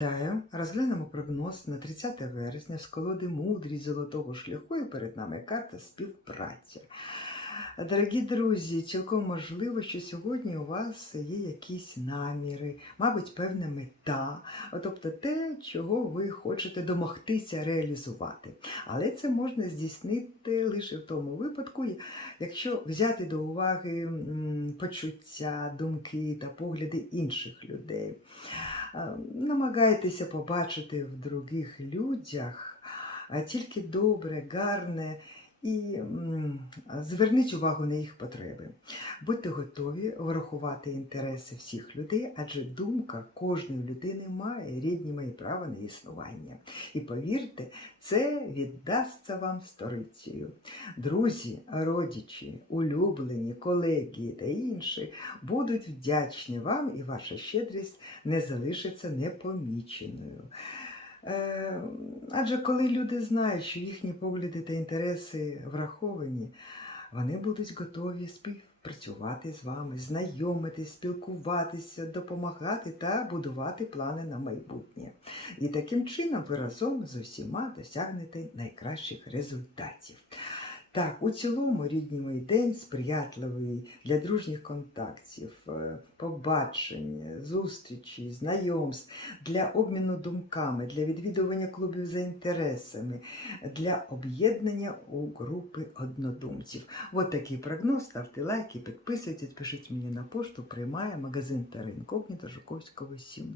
Вітаю! Розглянемо прогноз на 30 вересня з колоди мудрість золотого шляху і перед нами карта співпраця. Дорогі друзі, цілком можливо, що сьогодні у вас є якісь наміри, мабуть, певна мета, тобто те, чого ви хочете домогтися реалізувати. Але це можна здійснити лише в тому випадку, якщо взяти до уваги почуття, думки та погляди інших людей. Намагайтеся побачити в других людях тільки добре, гарне і зверніть увагу на їх потреби. Будьте готові врахувати інтереси всіх людей, адже думка кожної людини має рідні мої права на існування. І повірте, це віддасться вам сторицею. Друзі, родичі, улюблені, колеги та інші будуть вдячні вам, і ваша щедрість не залишиться непоміченою. Адже коли люди знають, що їхні погляди та інтереси враховані, вони будуть готові співпрацювати з вами, знайомитись, спілкуватися, допомагати та будувати плани на майбутнє. І таким чином ви разом з усіма досягнете найкращих результатів. Так, у цілому, рідні мої день сприятливий для дружніх контактів, е, побачень, зустрічей, знайомств, для обміну думками, для відвідування клубів за інтересами, для об'єднання у групи однодумців. От такий прогноз. Ставте лайки, підписуйтесь, пишіть мені на пошту, приймає магазин Терра Інкогніто Жуковського 7.